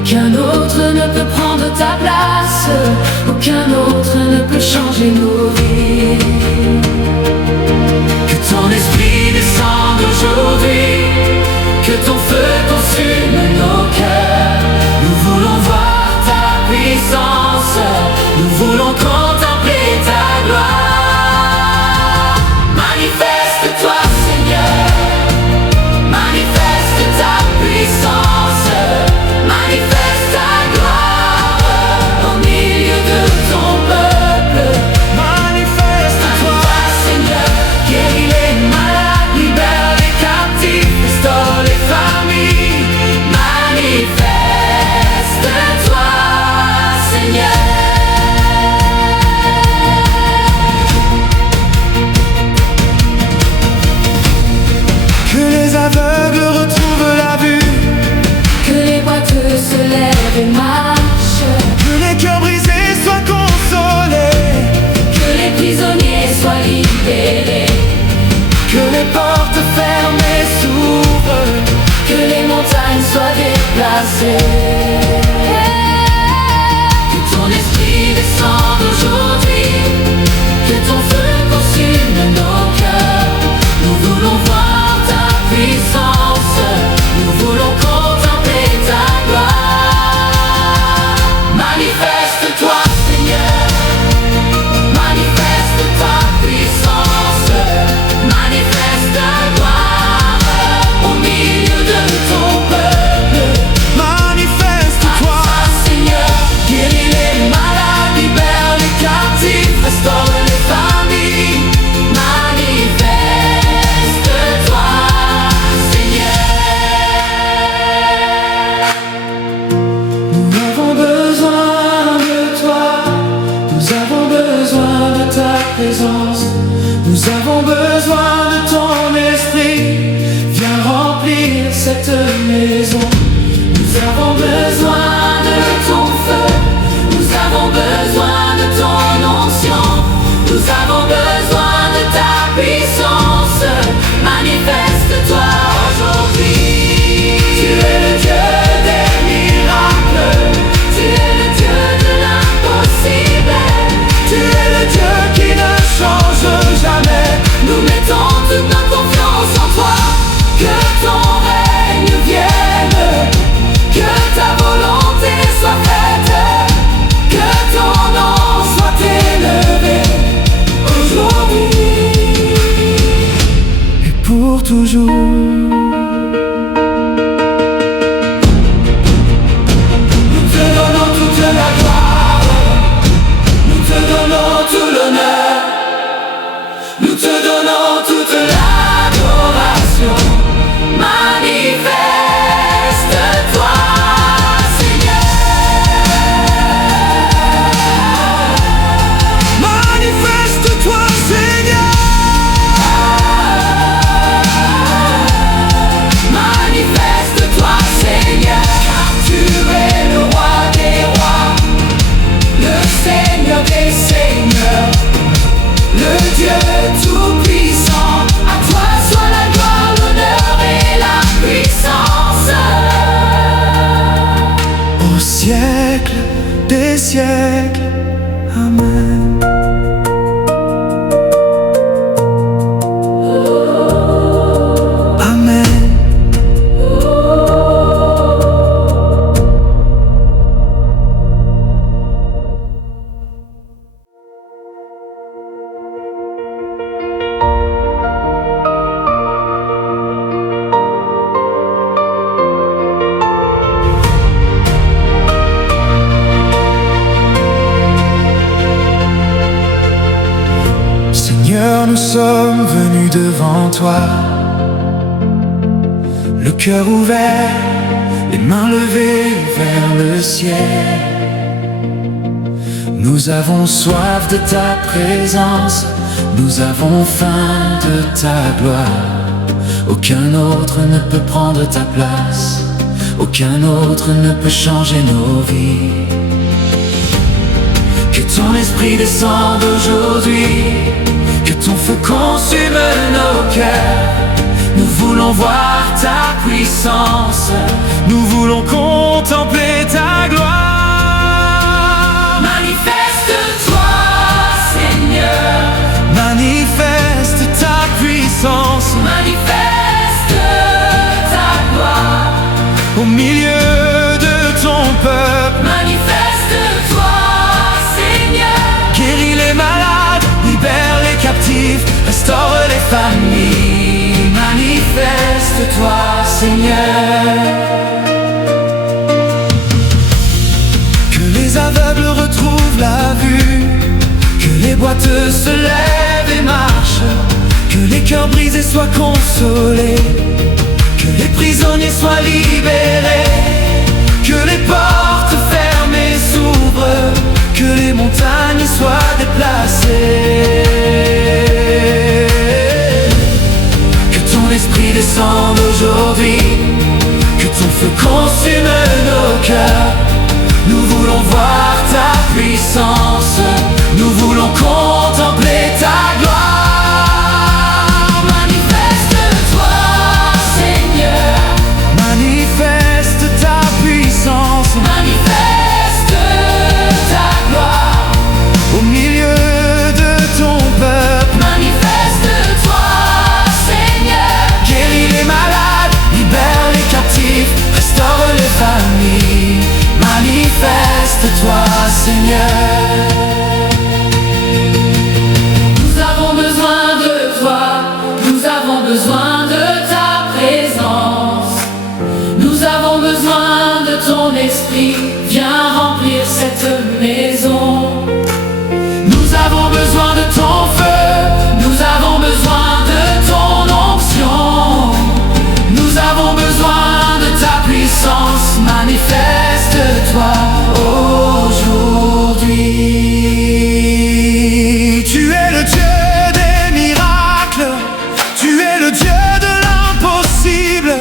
Aucun autre ne peut prendre ta place, aucun autre ne peut changer nos vies. Que ton esprit descende aujourd'hui, que ton feu consume nos cœurs. Nous voulons voir ta puissance, nous voulons contempler ta gloire. Manifeste-toi, Seigneur, manifeste ta puissance, manifeste ta gloire au milieu de ton peuple. Manifeste-toi, Seigneur, guéris les malades, libère les captifs, restaure les familles. Manifeste-toi, Seigneur. Que les aveugles retrouvent la vue, Que les boiteux se lèvent et marchent, que les cœurs brisés soient consolés, que les prisonniers soient libérés, que les portes fermées s'ouvrent, que les montagnes soient déplacées. Que ton esprit descende aujourd'hui, que ton feu consume nos cœurs. Nous voulons voir ta puissance, nous voulons contempler ta gloire. Manifeste-toi, Seigneur, manifeste ta puissance, manifeste ta gloire au milieu de ton peuple. manifeste-toi. Seigneur, guéris les malades, libère les captifs, restaure les familles. Manifeste-toi, Seigneur. Nous avons besoin de toi, nous avons besoin de ta présence, nous avons besoin de ton esprit. Viens remplir cette maison. Nous avons besoin de ton feu, nous avons besoin de ton onction, nous avons besoin de ta puissance. Manifeste-toi aujourd'hui. Tu es le Dieu des miracles, tu es le Dieu de l'impossible, Tu es le Dieu qui ne change jamais. nous mettons toute notre confiance en toi. Que ton règne vienne, que ta volonté soit faite, que ton nom soit élevé aujourd'hui Et pour toujours. Nous te donnons toute la gloire, nous te donnons tout l'honneur, nous te donnons toute l'adoration. Manifeste-toi, Seigneur. Manifeste-toi, Seigneur. Manifeste-toi, Seigneur, car tu es le roi des rois, le Seigneur des seigneurs, le Dieu tout-puissant. À toi soit la gloire, l'honneur et la puissance. Au siècle des siècles. Amen. Amen. Seigneur, nous sommes venus devant toi, le cœur ouvert, les mains levées vers le ciel. Nous avons soif de ta présence, nous avons faim de ta gloire. Aucun autre ne peut prendre ta place, aucun autre ne peut changer nos vies. Que ton esprit descende aujourd'hui, que ton feu consume nos cœurs. Nous voulons voir ta puissance, nous voulons contempler ta gloire. Manifeste-toi, Seigneur. Manifeste ta puissance, Manifeste ta gloire au milieu de ton peuple. Manifeste-toi, Seigneur. Guéris les malades, libère les captifs, restaure les familles. Manifeste-toi, Seigneur. Que les aveugles retrouvent la vue, que les boiteux se lèvent et marchent, que les cœurs brisés soient consolés, que les prisonniers soient libérés, que les portes fermées s'ouvrent, que les montagnes soient déplacées. Que ton esprit descende aujourd'hui, que ton feu consume nos cœurs. Nous voulons voir ta puissance, nous voulons contempler ta gloire. Manifeste-toi, Seigneur. Manifeste ta puissance, Manifeste ta gloire au milieu de ton peuple. Manifeste-toi, Seigneur. Guéris les malades, libère les captifs, restaure les familles. Manifeste-toi, Seigneur. Nous avons besoin de toi, nous avons besoin de ta présence. Nous avons besoin de ton esprit, viens remplir cette maison. Nous avons besoin de ton feu, Nous avons besoin de ton onction. nous avons besoin de ta puissance. Manifeste-toi aujourd'hui. Tu es le Dieu des miracles, tu es le Dieu de l'impossible,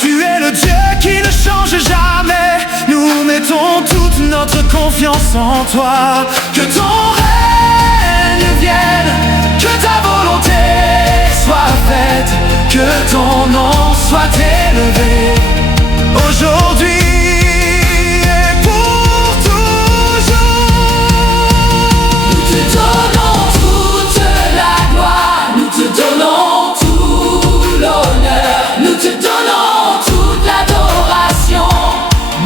tu es le Dieu qui ne change jamais. Nous mettons toute notre confiance en toi. Que ton règne vienne, que ta volonté soit faite, que ton nom soit élevé aujourd'hui et pour toujours. Nous te donnons toute la gloire, nous te donnons tout l'honneur, nous te donnons toute l'adoration.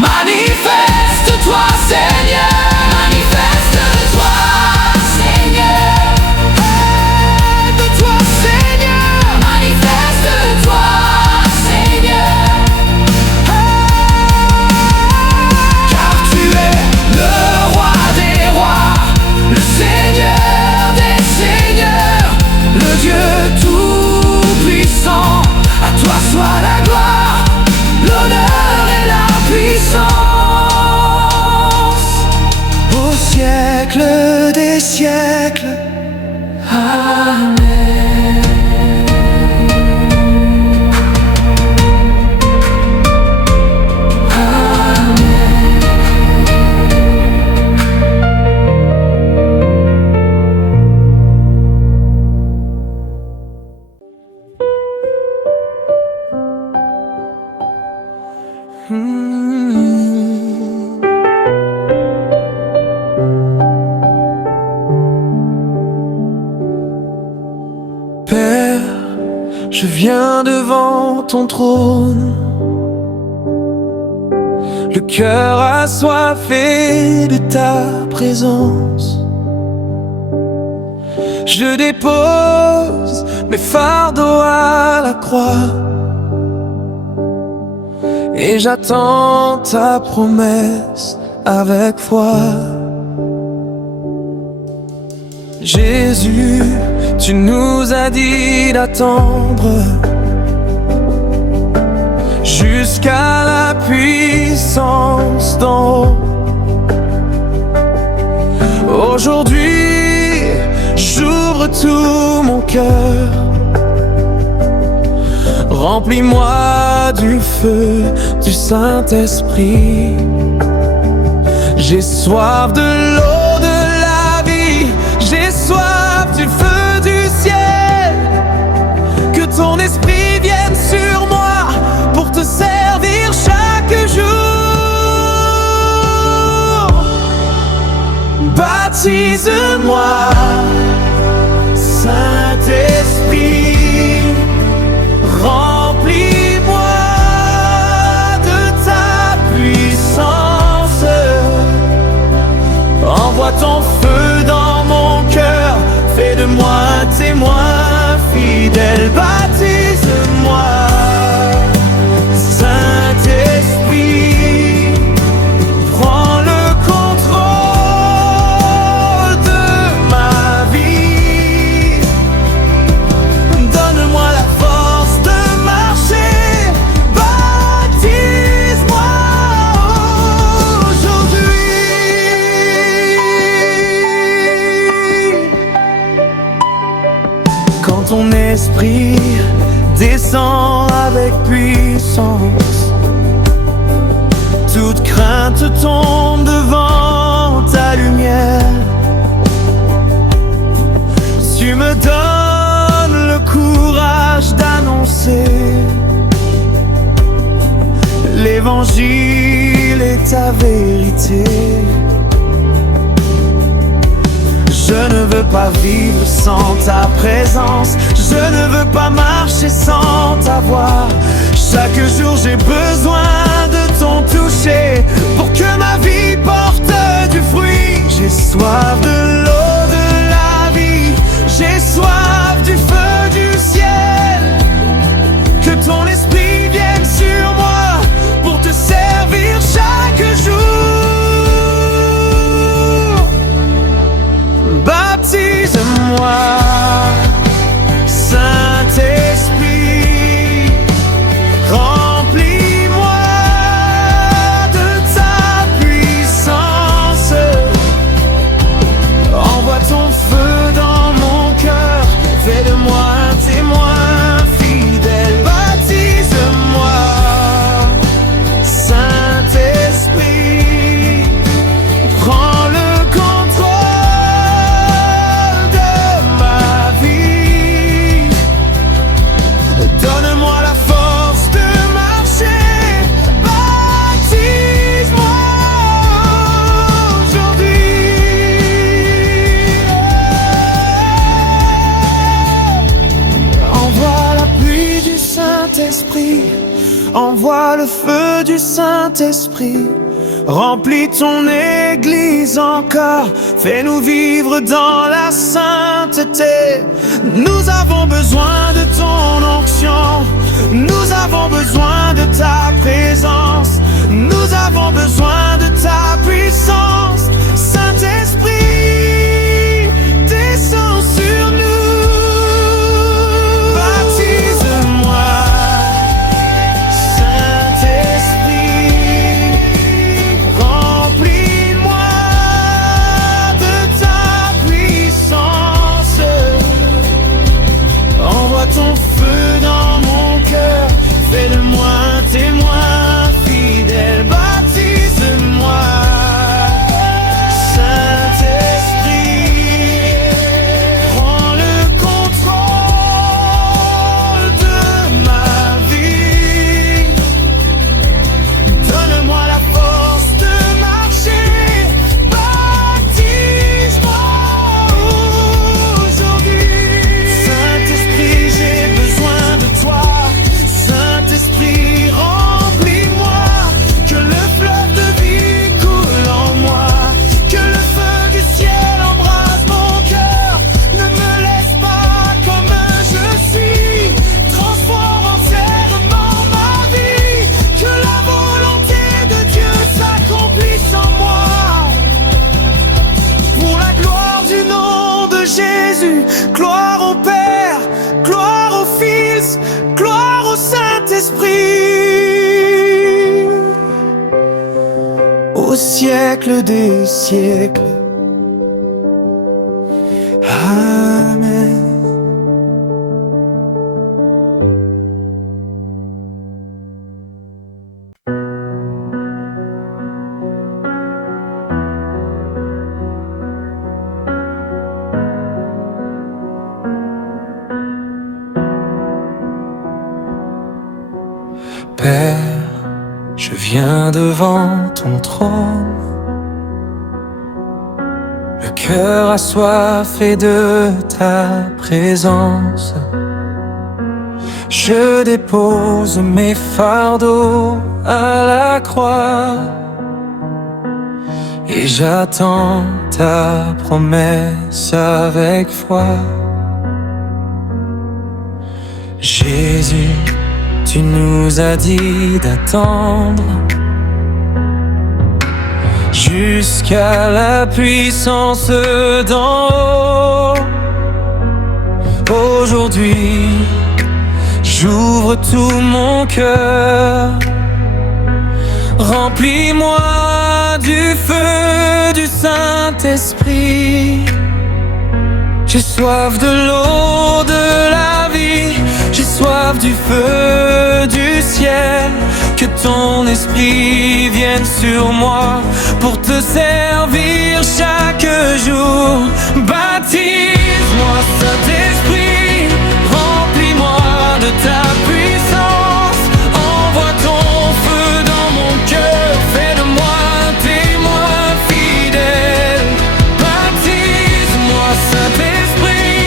Manifeste-toi, Seigneur. Manifeste-toi, Seigneur. Aide-toi, Seigneur. Manifeste-toi, Seigneur. Car tu es le roi des rois, le Seigneur des seigneurs, le Dieu tout-puissant. À toi soit la gloire, l'honneur et la puissance, au siècle des siècles. Amen. Père, je viens devant ton trône, le cœur assoiffé de ta présence. Je dépose mes fardeaux à la croix et j'attends ta promesse avec foi. Jésus, tu nous as dit d'attendre jusqu'à la puissance d'en haut. Aujourd'hui, j'ouvre tout mon cœur. Remplis-moi du feu du Saint-Esprit. J'ai soif de l'eau de la vie, j'ai soif du feu du ciel. Que ton esprit vienne baptise-moi, Saint-Esprit, remplis-moi de ta puissance. Envoie ton feu dans mon cœur, fais de moi un témoin fidèle. Baptise-moi, Saint-Esprit, prends le contrôle de ma vie. Donne-moi la force de marcher. Baptise-moi aujourd'hui. Quand ton esprit descend avec puissance, toute crainte tombe devant ta lumière. Tu me donnes le courage d'annoncer l'évangile et ta vérité. Je ne veux pas vivre sans ta présence, je ne veux pas marcher sans ta voix. Chaque jour j'ai besoin de ton toucher pour que ma vie porte du fruit. J'ai soif de l'eau de la vie, j'ai soif du feu du ciel. Que ton esprit vienne sur moi pour te servir chaque jour. Baptise-moi, Saint-Esprit, remplis-moi de ta puissance. Envoie ton feu dans mon cœur, fais de moi un témoin fidèle. Baptise-moi, Saint-Esprit, prends le contrôle de ma vie. Donne-moi la force de marcher. Baptise-moi aujourd'hui. Envoie la pluie du Saint-Esprit, envoie le feu du Saint-Esprit. Remplis ton église encore, fais-nous vivre dans la sainteté. Nous avons besoin de ton onction, nous avons besoin de ta présence, nous avons besoin de ta puissance. Saint-Esprit, descends sur nous. Baptise-moi, Saint-Esprit, remplis-moi de ta puissance. Envoie ton feu dans mon cœur, fais de moi un témoin fidèle. Baptise-moi, Saint-Esprit, prends le contrôle de ma vie. Donne-moi la force de marcher. Baptise-moi aujourd'hui. Saint-Esprit, j'ai besoin de toi. Saint-Esprit, remplis-moi. Que le fleuve de vie coule en moi. Que le feu du ciel embrase mon cœur. Ne me laisse pas comme je suis. Transforme entièrement ma vie. Que la volonté de Dieu s'accomplisse en moi. Pour la gloire du nom de Jésus. Gloire au Père, gloire au Fils, gloire au Saint-Esprit. Au siècle des siècles. Amen. Père, je viens devant ton trône, Le cœur assoiffé de ta présence. Je dépose mes fardeaux à la croix et j'attends ta promesse avec foi. Jésus, tu nous as dit d'attendre jusqu'à la puissance d'en haut. Aujourd'hui, j'ouvre tout mon cœur. Remplis-moi du feu du Saint-Esprit. J'ai soif de l'eau de la vie. J'ai soif du feu du ciel. Que ton esprit vienne sur moi pour te servir chaque jour. Baptise-moi, Saint-Esprit. Remplis-moi de ta puissance. Envoie ton feu dans mon cœur. Fais de moi un témoin fidèle. Baptise-moi, Saint-Esprit.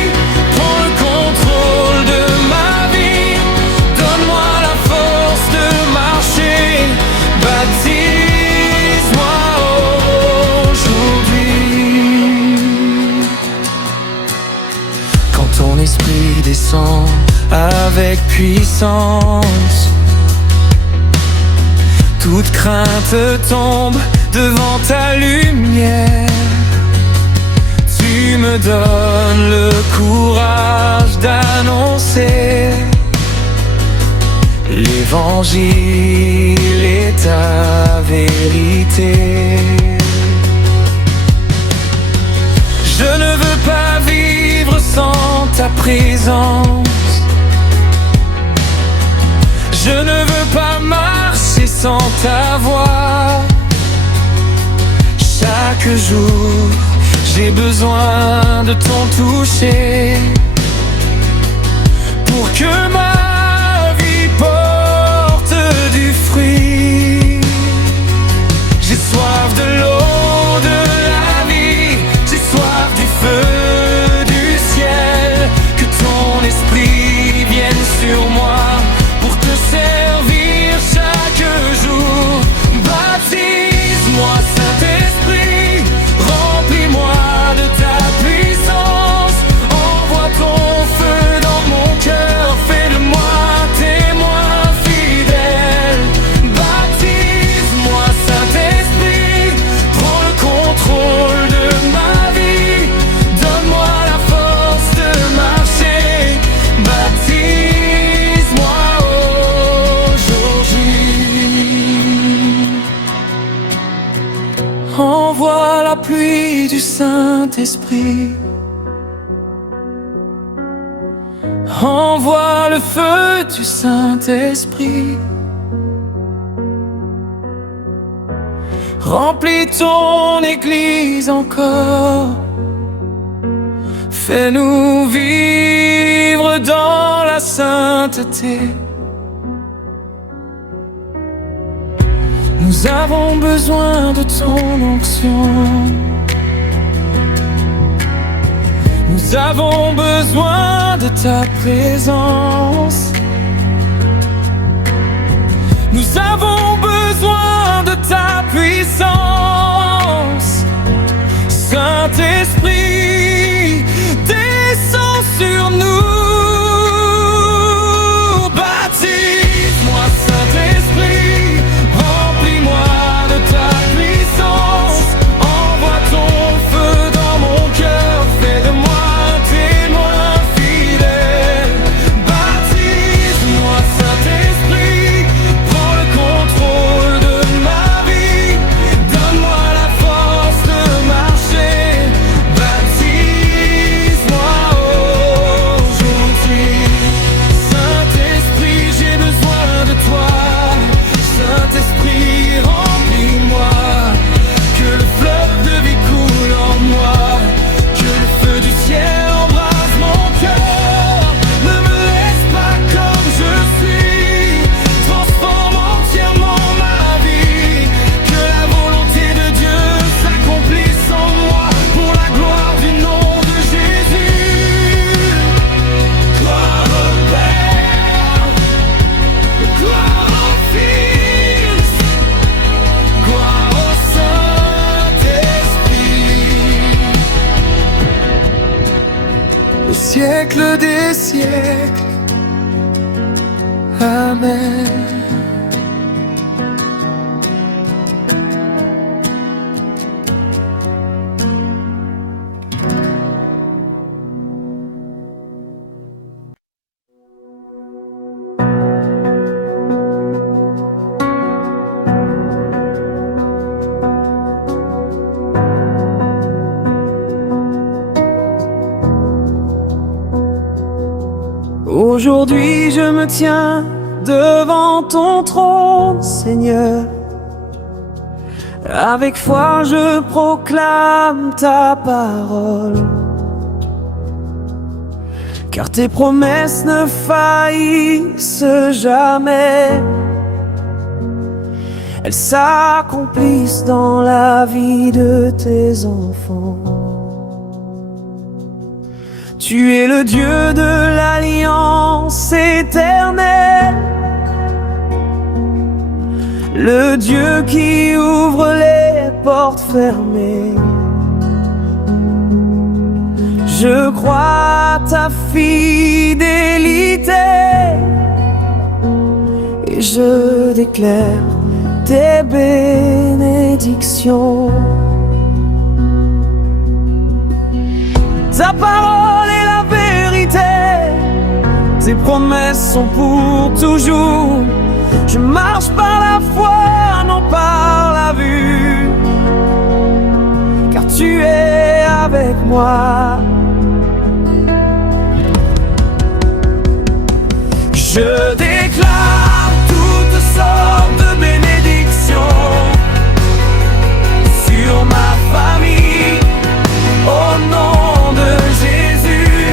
Prends le contrôle de ma vie. Donne-moi la force de marcher. Baptise-moi aujourd'hui. Quand ton esprit descend avec puissance, toute crainte tombe devant ta lumière. Tu me donnes le courage d'annoncer l'évangile et ta vérité. Je ne veux pas vivre sans ta présence. Je ne veux pas marcher sans ta voix. Chaque jour, j'ai besoin de ton toucher pour que ma vie porte du fruit. J'ai soif de l'eau de la vie. J'ai soif du feu du ciel. Que ton esprit vienne sur moi pour te servir chaque jour. Baptise-moi, Saint-Esprit. Remplis-moi de ta puissance. Envoie ton feu dans mon cœur. Fais de moi un témoin fidèle. Baptise-moi, Saint-Esprit. Prends le contrôle de ma vie. Donne-moi la force de marcher. Baptise-moi aujourd'hui. Envoie la pluie du Saint-Esprit. Envoie le feu du Saint-Esprit. Remplis ton église encore. Fais-nous vivre dans la sainteté. Nous avons besoin de ton onction. Nous avons besoin de ta présence. Nous avons besoin de ta puissance. Saint-Esprit, descends sur nous. Baptise-moi, Saint-Esprit. Remplis-moi de ta puissance. Envoie ton feu dans mon cœur. Fais de moi un témoin fidèle. Baptise-moi, Saint-Esprit. Prends le contrôle de ma vie. Donne-moi la force de marcher. siècles des siècles. Amen. Aujourd'hui je me tiens devant ton trône, Seigneur. Avec foi je proclame ta parole, car tes promesses ne faillissent jamais. Elles s'accomplissent dans la vie de tes enfants. Tu es le Dieu de l'alliance éternelle, le Dieu qui ouvre les portes fermées. Je crois à ta fidélité et je déclare tes bénédictions. Ta parole est la vérité, tes promesses sont pour toujours. Je marche par la foi, non par la vue, car tu es avec moi. Je déclare toutes sortes de bénédictions sur ma famille, au nom de Jésus.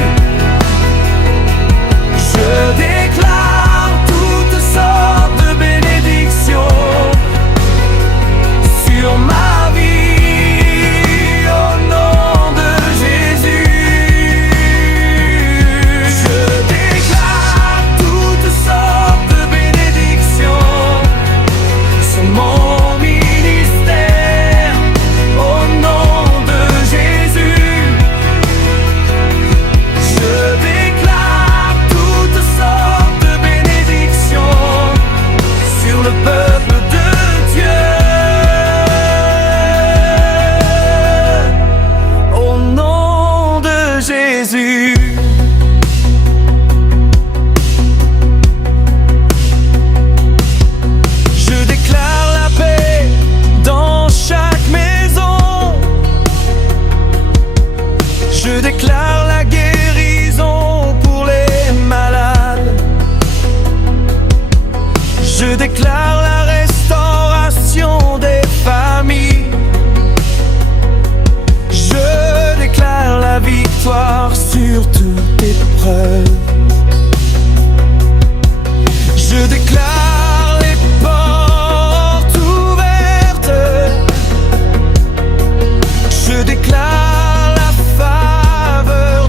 Je déclare toutes sortes de bénédictions sur ma vie, au nom de Jésus. Je déclare toutes sortes de bénédictions sur mon ministère, au nom de Jésus. Je déclare toutes sortes de bénédictions sur le peuple de Dieu, au nom de Jésus. Je déclare la paix dans chaque maison. Je déclare la guérison pour les malades. Je déclare la restauration des familles. Je déclare la victoire sur toute épreuve. Je déclare les portes ouvertes. Je déclare la faveur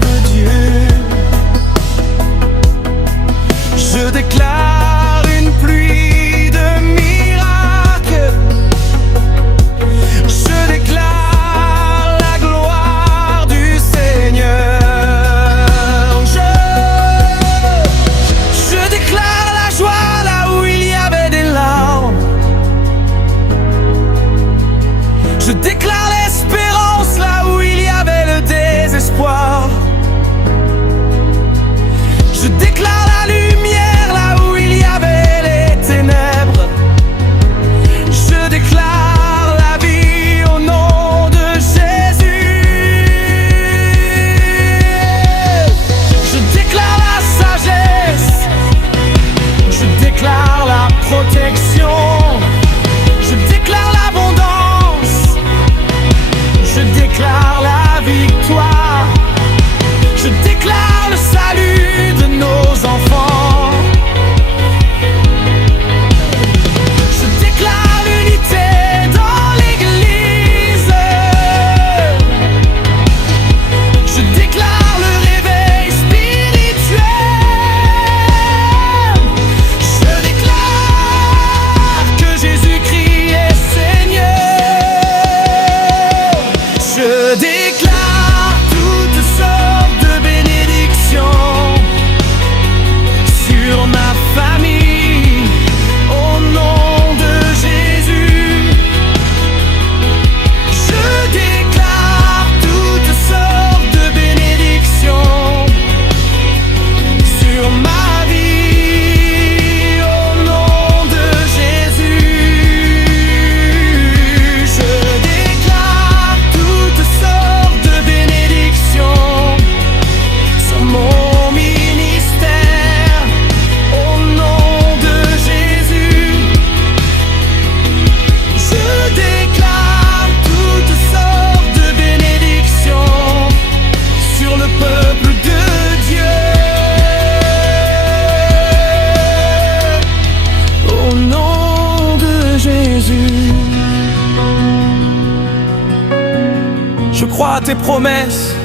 Je crois à tes promesses,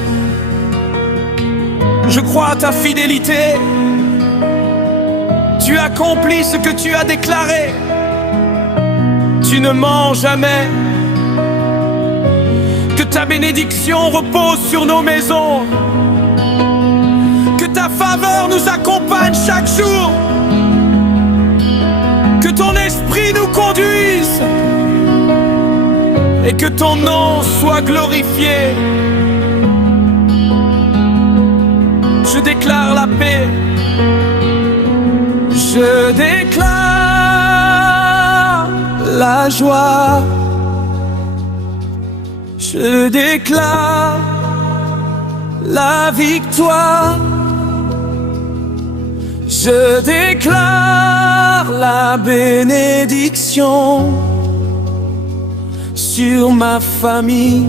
je crois à ta fidélité. Tu accomplis ce que tu as déclaré. Tu ne mens jamais. Que ta bénédiction repose sur nos maisons. Que ta faveur nous accompagne chaque jour. Que ton esprit nous conduise. Et que ton nom soit glorifié. Je déclare la paix. Je déclare la joie. Je déclare la victoire. Je déclare la bénédiction sur ma famille,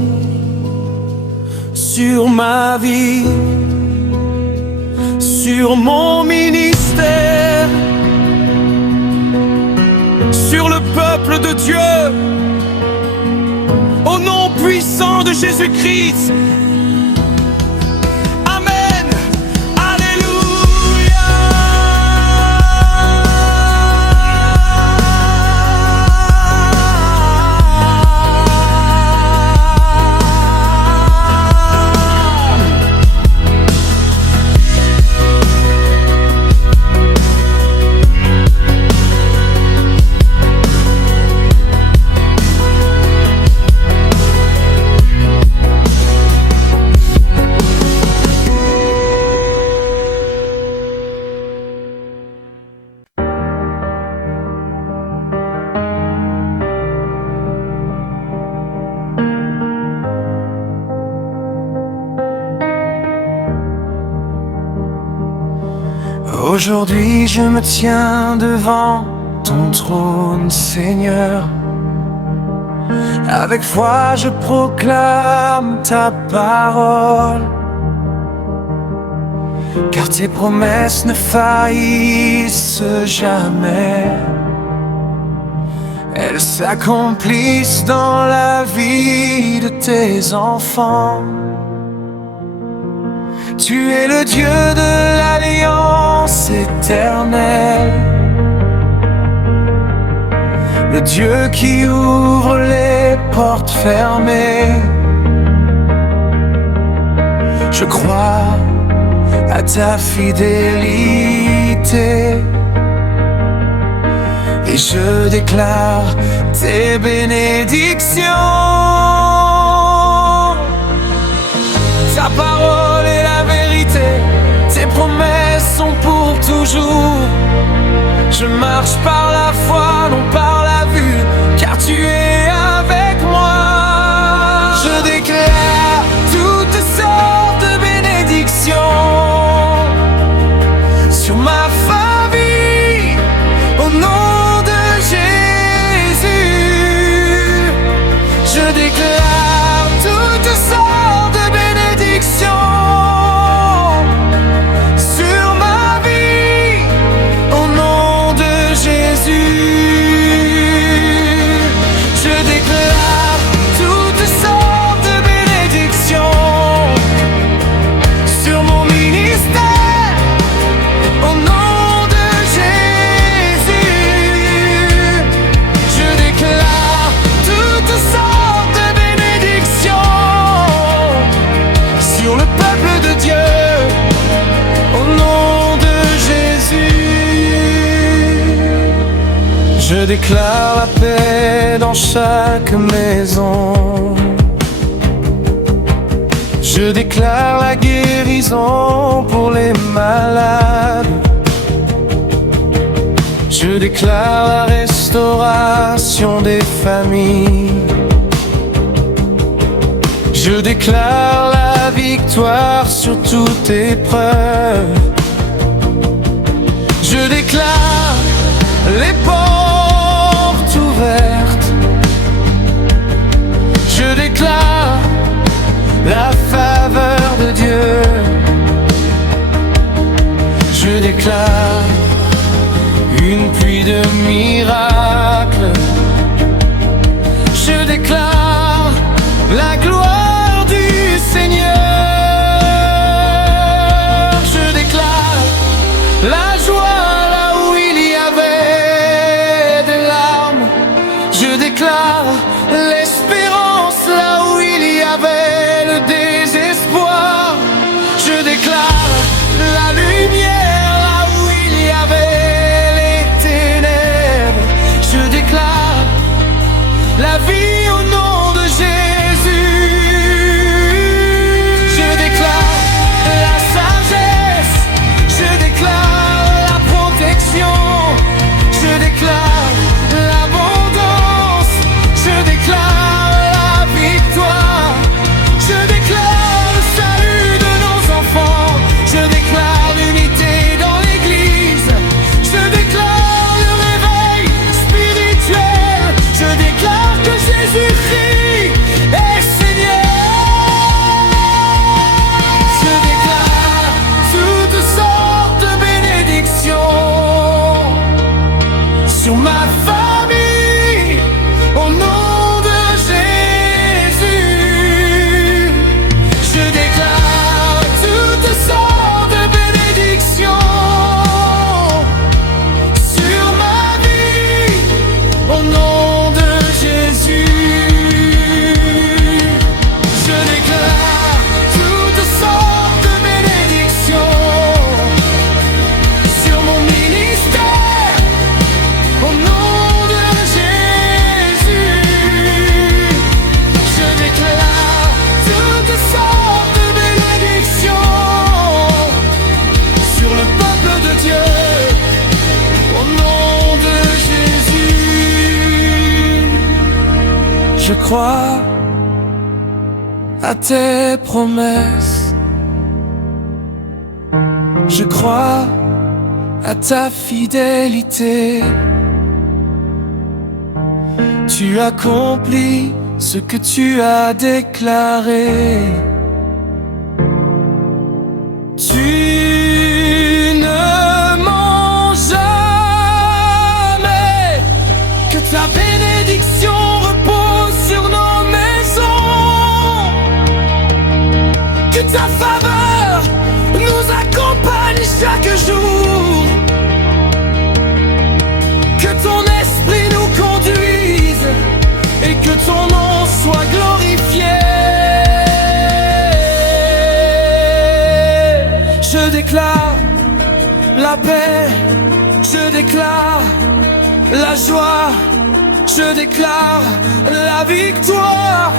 sur ma vie, sur mon ministère, sur le peuple de Dieu. Au nom puissant de Jésus-Christ. Amen. Alléluia. Aujourd'hui je me tiens devant ton trône, Seigneur. Avec foi je proclame ta parole, car tes promesses ne faillissent jamais. Elles s'accomplissent dans la vie de tes enfants. Tu es le Dieu de l'alliance éternelle, le Dieu qui ouvre les portes fermées. Je crois à ta fidélité et je déclare tes bénédictions. Ta parole est la vérité, tes promesses sont pour toujours. Je marche par la foi, non par la vue, car tu es avec moi. Je déclare toutes sortes de bénédictions sur ma famille, au nom de Jésus. Je déclare toutes sortes de bénédictions sur ma vie, au nom de Jésus. Je déclare toutes sortes de bénédictions sur mon ministère, au nom de Jésus. Je déclare toutes sortes de bénédictions sur le peuple de Dieu, au nom de Jésus. Je déclare la paix dans chaque maison. Je déclare la guérison pour les malades. Je déclare la restauration des familles. Je déclare la victoire sur toute épreuve. Je déclare les portes ouvertes. Je déclare la faveur de Dieu. Je déclare une pluie de miracles. Je déclare la gloire du crois à tes promesses. Je crois à ta fidélité. Tu accomplis ce que tu as déclaré. Tu ne mens jamais. Que ta bénédiction repose sur nos maisons. Que ta faveur nous accompagne chaque jour. Que ton esprit nous conduise et que ton nom soit glorifié. Je déclare la paix, je déclare la joie, je déclare la victoire,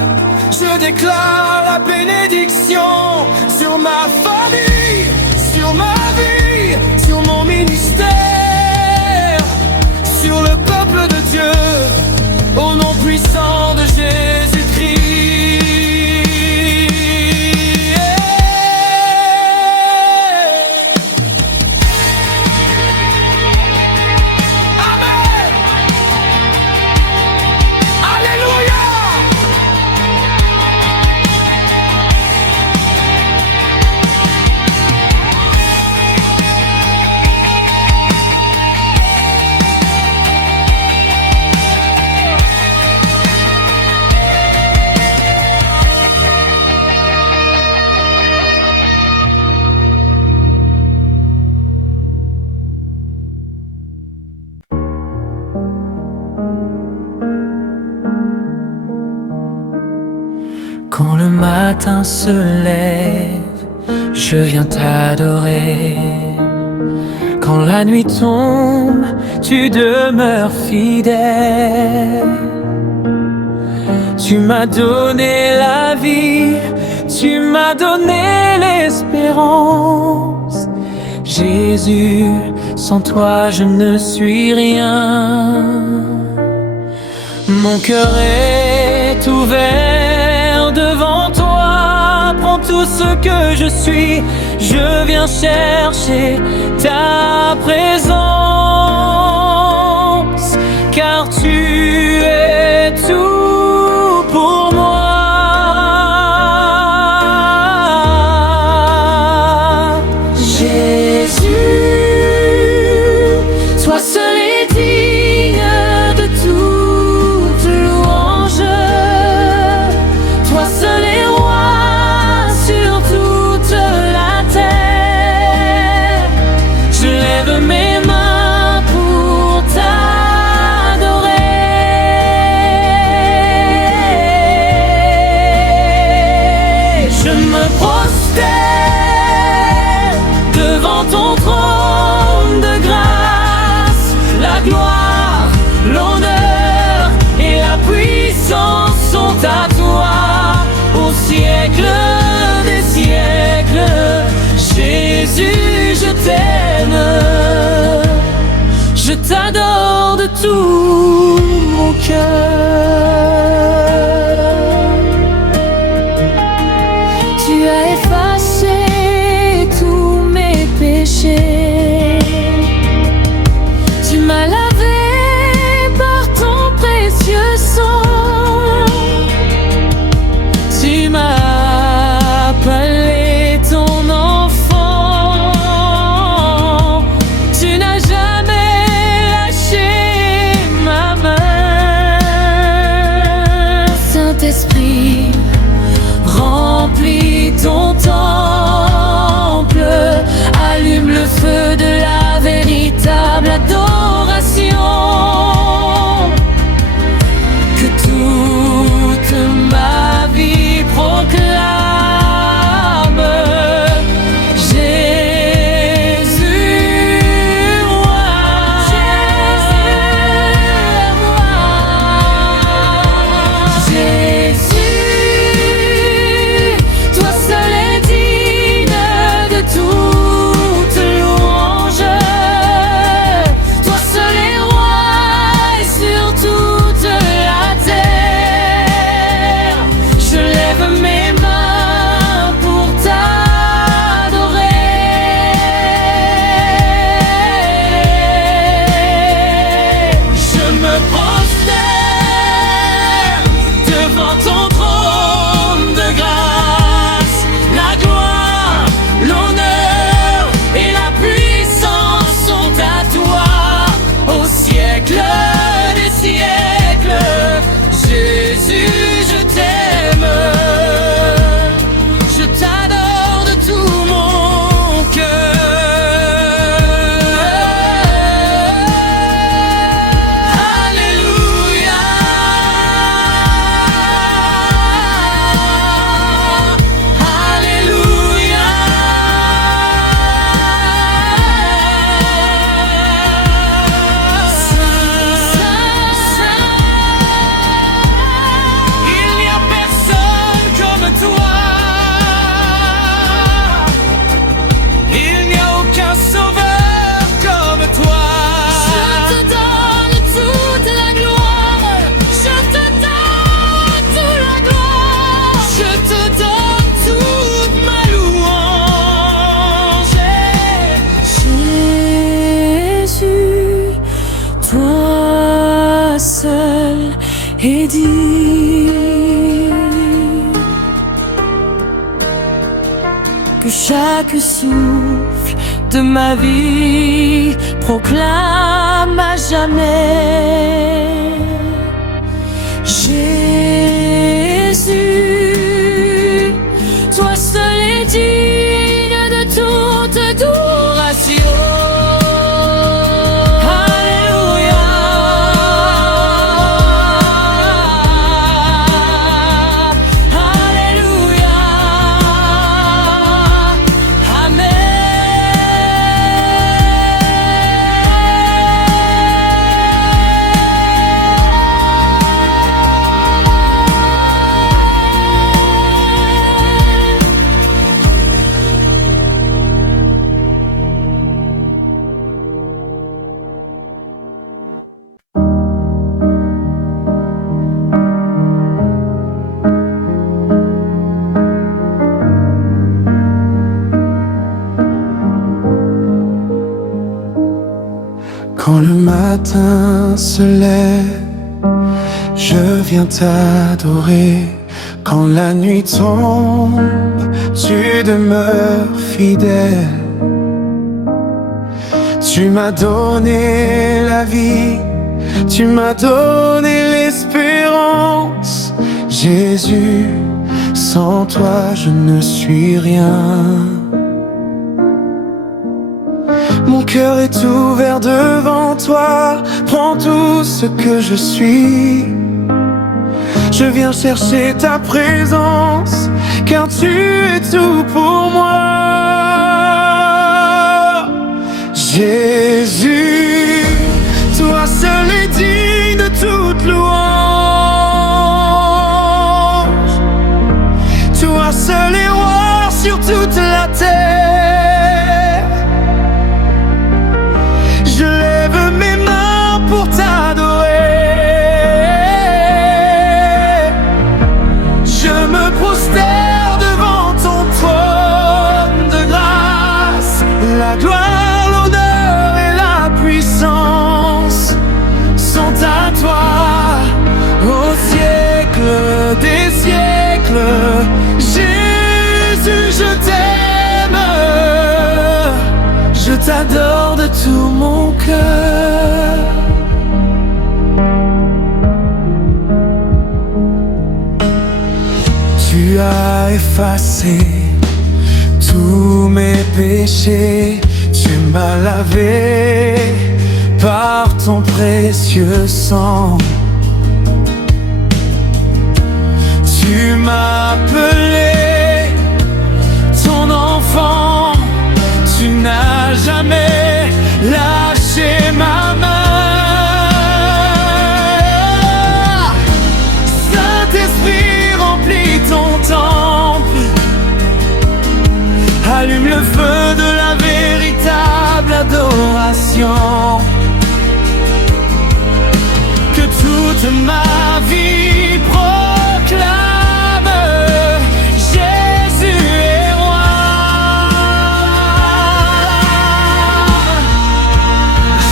je déclare la bénédiction sur ma famille, sur ma vie, sur mon ministère, sur le peuple de Dieu, au nom puissant de Jésus-Christ. Quand le matin se lève, je viens t'adorer. Quand la nuit tombe, tu demeures fidèle. Tu m'as donné la vie, tu m'as donné l'espérance. Jésus, sans toi je ne suis rien. Mon cœur est ouvert devant toi, prends tout ce que je suis, je viens chercher ta présence, car tu es tout pour moi. Jésus, toi seul est digne de toute louange, toi seul est roi sur toute la terre. Je lève mes mains pour t'adorer. Je me prosterne devant ton trône de grâce. La gloire, l'honneur et la puissance sont à toi au siècle des siècles. Jésus, je t'aime, je t'adore de tout mon cœur. Tu as effacé tous mes péchés, tu m'as lavé par ton précieux sang, tu m'as appelé ton enfant, tu n'as jamais lâché ma main. et dire que chaque souffle de ma vie proclame à jamais Jésus, toi seul est digne de toute adoration. Alléluia, Alléluia, Quand le matin se lève, je viens t'adorer. Quand la nuit tombe, tu demeures fidèle. Tu m'as donné la vie, tu m'as donné l'espérance. Jésus, sans toi je ne suis rien. Mon cœur est ouvert devant toi, prends tout ce que je suis. Je viens chercher ta présence, car tu es tout pour moi. Jésus, toi seul est digne de toute louange. Toi seul est roi sur toute la terre. Je lève mes mains pour t'adorer. Je me prosterne devant ton trône de grâce. La gloire, l'honneur et la puissance sont à toi au siècle des siècles. Jésus, je t'aime, je t'adore de tout mon cœur. Tu as effacé tous mes péchés, tu m'as lavé par ton précieux sang. Tu m'as appelé ton enfant, tu n'as jamais lâché ma main. Saint-Esprit, remplis ton temple, allume le feu de la véritable adoration. Que toute ma vie proclame Jésus est roi.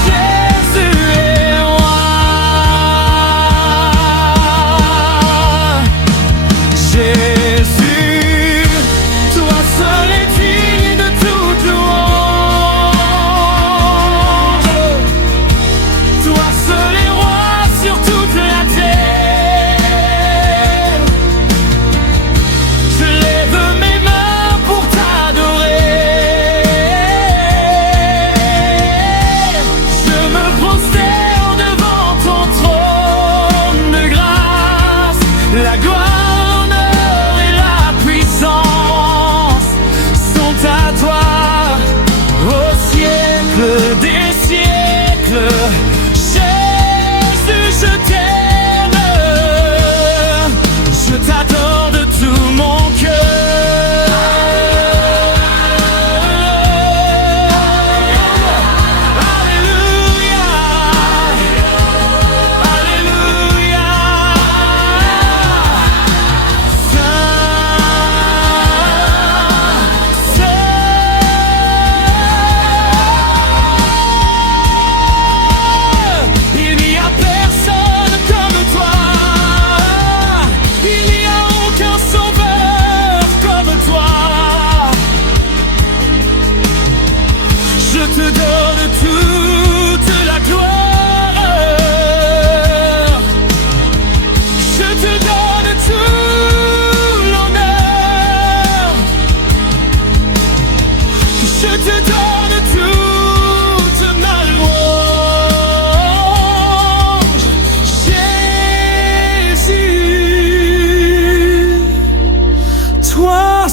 Jésus est roi. Jésus, toi seul est digne de toute louange. Toi seul est roi sur toute la terre.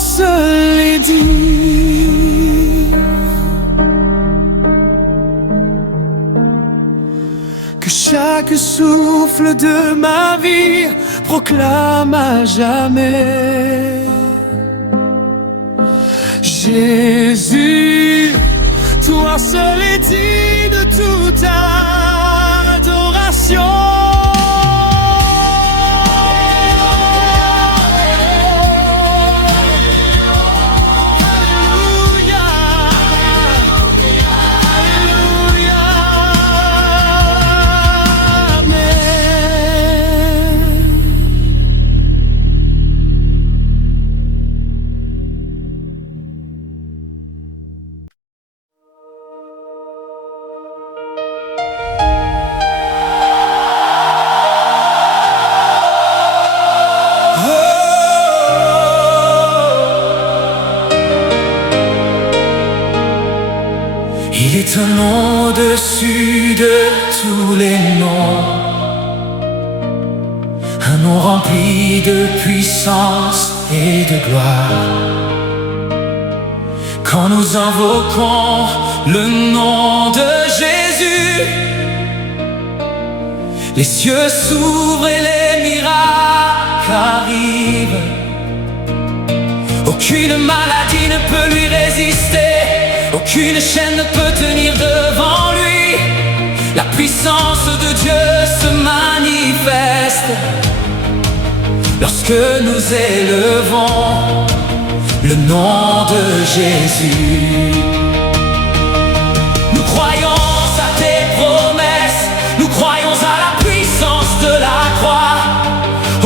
seul est digne. Que chaque souffle de ma vie proclame à jamais: Jésus, toi seul est digne de toute adoration. Il est un nom au-dessus de tous les noms, un nom rempli de puissance et de gloire. Quand nous invoquons le nom de Jésus, les cieux s'ouvrent et les miracles arrivent. Aucune maladie ne peut lui résister, aucune chaîne ne peut tenir devant lui. La puissance de Dieu se manifeste lorsque nous élevons le nom de Jésus. Nous croyons à tes promesses, nous croyons à la puissance de la croix.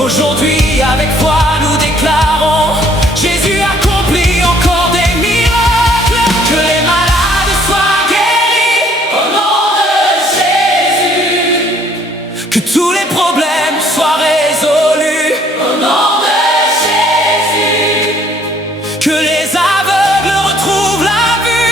Aujourd'hui avec foi nous déclarons: Jésus accomplit encore des miracles. Que les malades soient guéris au nom de Jésus. Que tous les problèmes soient résolus au nom de Jésus. Que les aveugles retrouvent la vue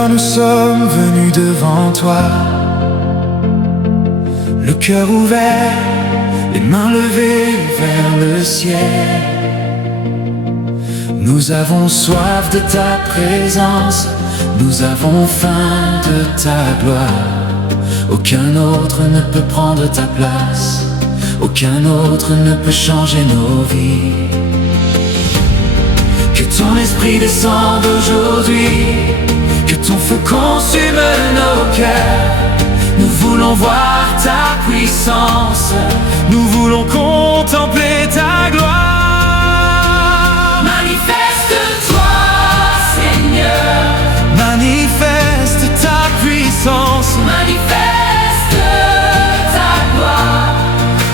Seigneur, nous sommes venus devant toi, le cœur ouvert, les mains levées vers le ciel. Nous avons soif de ta présence, nous avons faim de ta gloire. Aucun autre ne peut prendre ta place, aucun autre ne peut changer nos vies. Que ton esprit descende aujourd'hui, que ton feu consume nos cœurs. Nous voulons voir ta puissance, nous voulons contempler ta gloire. Manifeste-toi, Seigneur. Manifeste ta puissance, Manifeste ta gloire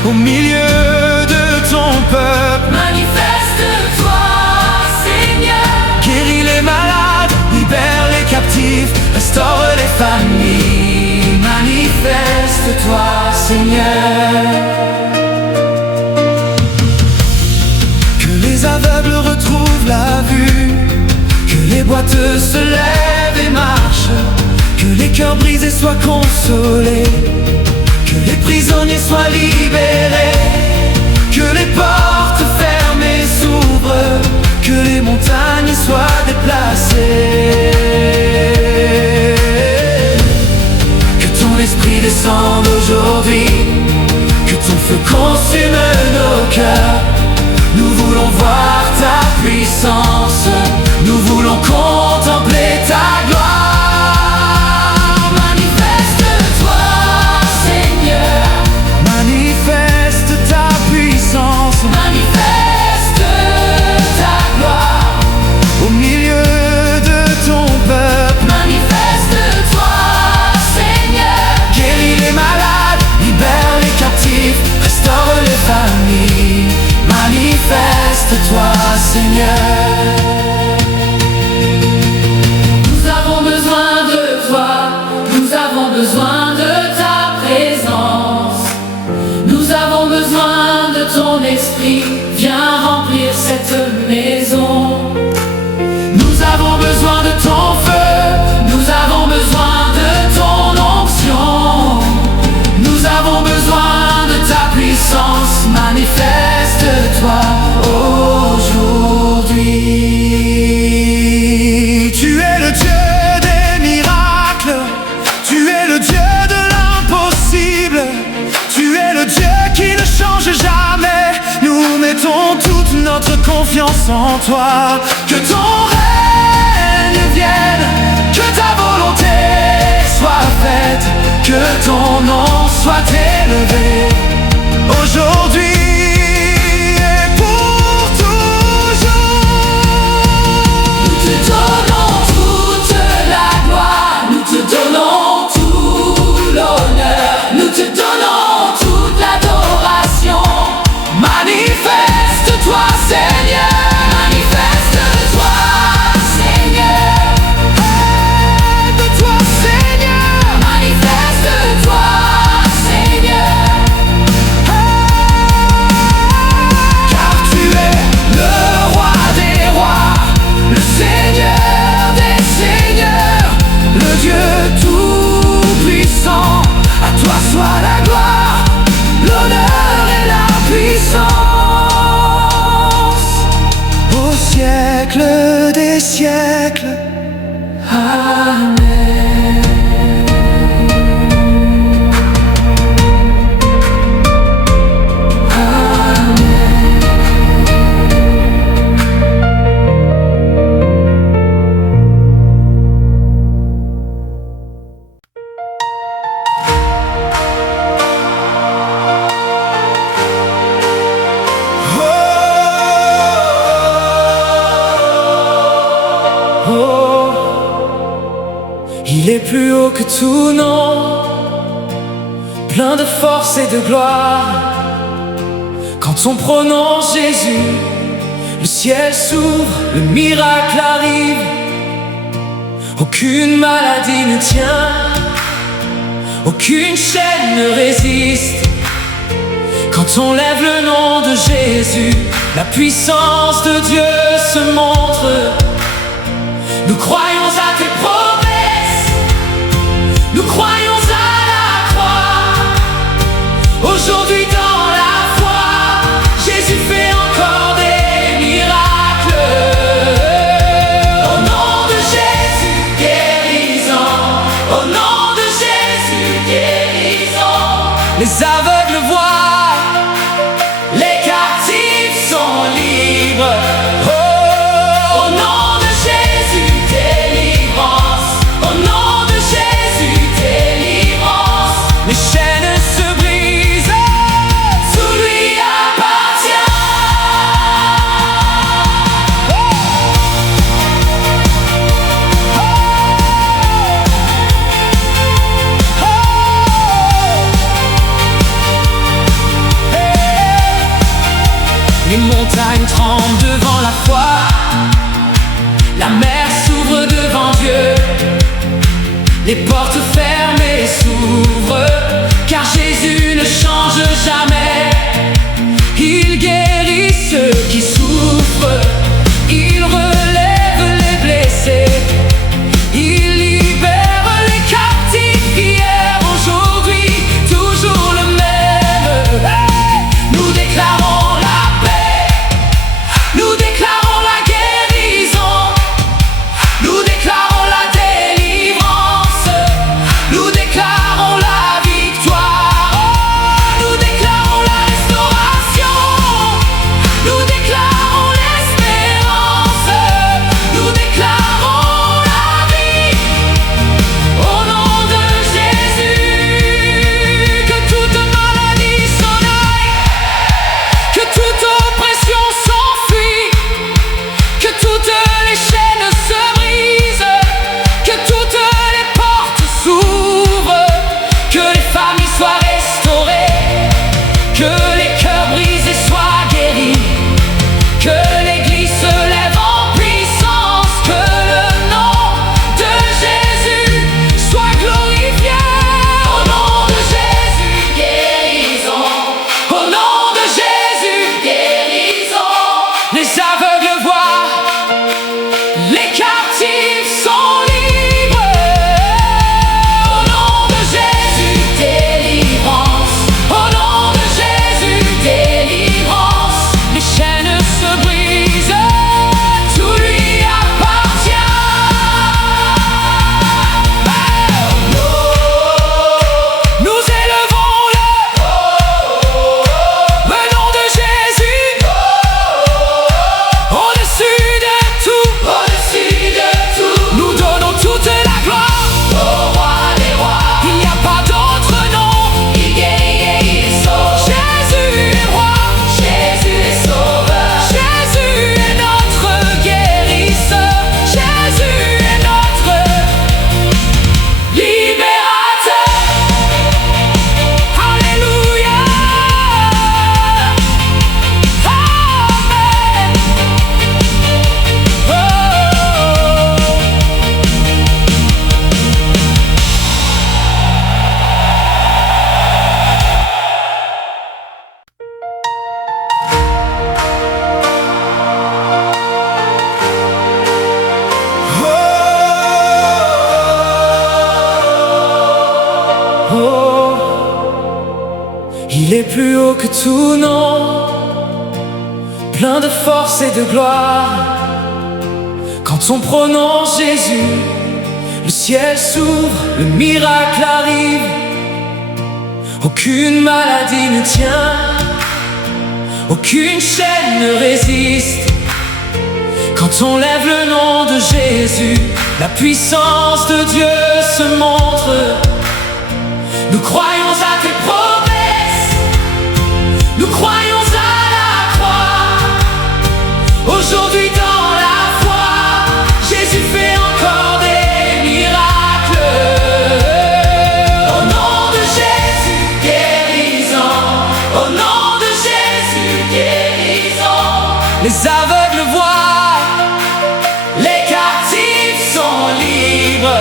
au milieu de ton peuple. Manifeste-toi, Seigneur. Guéris les malades, libère les captifs, restaure les familles. Manifeste-toi, Seigneur. Que les aveugles retrouvent la vue, que les boiteux se lèvent et marchent, que les cœurs brisés soient consolés, que les prisonniers soient libérés, que les portes fermées s'ouvrent, que les montagnes soient déplacées. Que ton esprit descende aujourd'hui, que ton feu consume nos cœurs. Nous voulons voir ta puissance, nous voulons contempler ta gloire. Manifeste-toi, Seigneur. Manifeste ta puissance, Manifeste ta gloire au milieu de ton peuple. Manifeste-toi, Seigneur. Guéris les malades, libère les captifs, restaure les familles. Manifeste-toi, Seigneur. Nous avons besoin de toi, nous avons besoin de ta présence. Nous avons besoin de ton esprit, viens remplir cette maison. Nous avons besoin de ton feu, Nous avons besoin de ton onction. nous avons besoin de ta puissance. Manifeste-toi aujourd'hui. Tu es le Dieu des miracles, tu es le Dieu de l'impossible, tu es le Dieu qui ne change jamais. Nous mettons toute notre confiance en toi. Que ton règne vienne, que ta volonté soit faite, que ton nom soit élevé aujourd'hui et pour toujours. Nous te donnons toute la gloire, nous te donnons tout l'honneur, nous te donnons toute l'adoration. Manifeste-toi, Seigneur. Manifeste-toi, Seigneur. Aide-toi, Seigneur. Manifeste-toi, Seigneur. Car tu es le roi des rois, le Seigneur des seigneurs, le Dieu tout-puissant. À toi soit la gloire, l'honneur et la puissance, au siècle des siècles. Amen. Oh, il est plus haut que tout nom, plein de force et de gloire. Quand on prononce Jésus, le ciel s'ouvre, le miracle arrive. Aucune maladie ne tient, aucune chaîne ne résiste. Quand on lève le nom de Jésus, la puissance de Dieu se montre. Nous croyons à tes promesses, aveugles voient, les captifs sont libres. Au nom de Jésus, délivrance. Au nom de Jésus, délivrance. Les chaînes se brisent, Tout lui appartient. nous élevons le nom de Jésus au-dessus de tout. Au-dessus de tout, Nous donnons toute la gloire, au roi des rois. il n'y a pas d'autre nom. Il guérit, il sauve. Jésus est roi, Jésus est sauveur. Jésus est notre guérisseur, Jésus est notre Libérateur. Alléluia. Amen. Il est plus haut que tout nom, plein de force et de gloire. Quand on prononce Jésus, le ciel s'ouvre, le miracle arrive. Aucune maladie ne tient, aucune chaîne ne résiste. Quand on lève le nom de Jésus, la puissance de Dieu se montre. Nous croyons à tes promesses, nous croyons à la croix. Aujourd'hui dans la foi, Jésus fait encore des miracles. Au nom de Jésus, guérison. Au nom de Jésus, guérison. Les aveugles voient, Les captifs sont libres.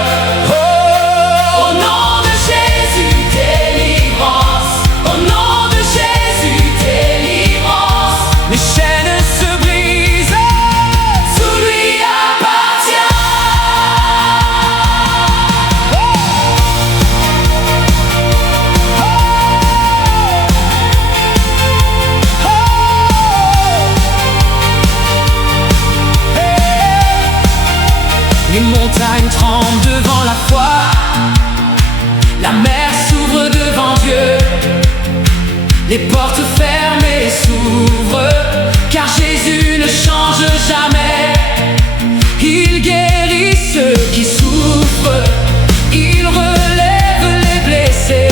Au nom de Jésus, délivrance. Au nom de Jésus, délivrance. les chaînes se brisent, Tout lui appartient. Les montagnes tremblent devant la foi, la mer s'ouvre devant Dieu. Les portes fermées s'ouvrent, car Jésus ne change jamais. Il guérit ceux qui souffrent, il relève les blessés,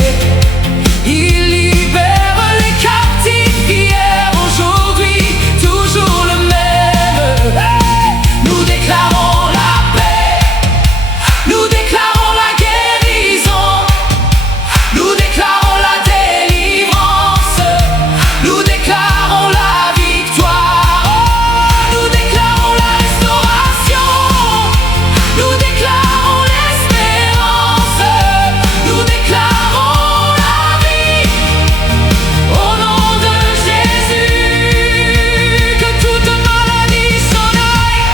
il libère les captifs. Hier, aujourd'hui, toujours le même. Nous déclarons la paix, nous déclarons la guérison, nous déclarons la délivrance, nous déclarons la victoire. Oh, nous déclarons la restauration, nous déclarons l'espérance, nous déclarons la vie. Au nom de Jésus, que toute maladie s'en aille,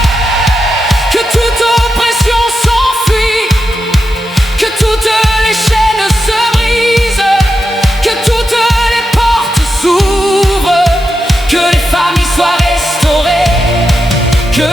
que toute oppression s'enfuit, que toutes les chaînes se brisent, que toutes les portes s'ouvrent, que les familles soient restaurées, que